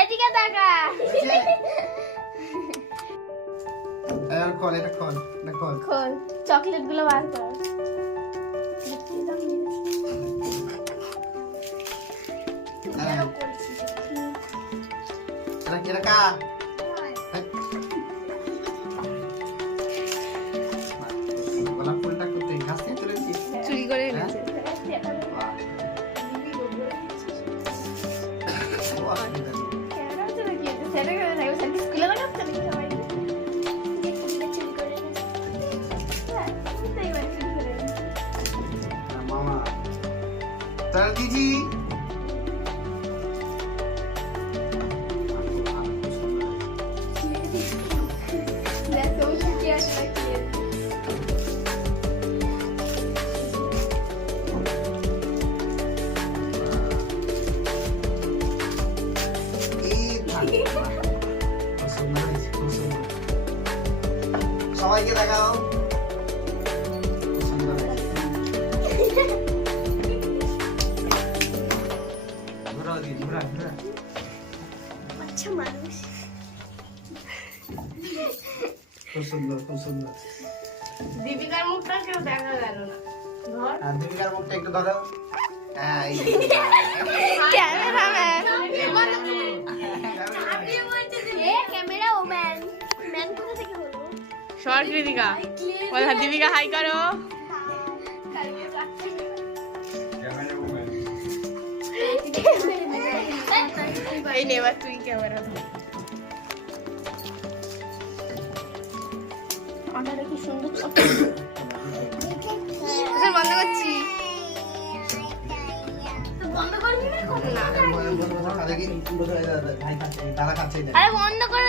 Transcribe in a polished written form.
এদিকে তাকা। আর খোল, এটা খোল, এটা খোল। খোল, চকলেট গুলো বার কর। এটা কার? গোলাপ ফুলটা কোথায়? গাছ থেকে তুলেছিস? চুরি করে এনেছে। স্কুলে লাগাচ্ছে নাকি সবাই? মামা তার দিদি সবাইকে দেখাও। সুন্দর হয়েছে। ঘোরাও দিদি, ঘোরা ঘোরা। আচ্ছা মানুষ। খুব সুন্দর, খুব সুন্দর। দীপিকার মুখটা কেউ দেখা গেল না। ধর। আর দীপিকার মুখটা একটু ধরো। হ্যাঁ, এই যে। ক্যামেরাম্যান। Camera woman. ম্যান কোথা থেকে হলো? সর কৃতিকা। বল দীপিকা হাই করো। এই নে এবার তুই ক্যামেরা ধর। আমাদের কি সুন্দর বন্ধ করছি। বন্ধ করবি না? না, দেখি, দাদা খাচ্ছে। আরে বন্ধ করে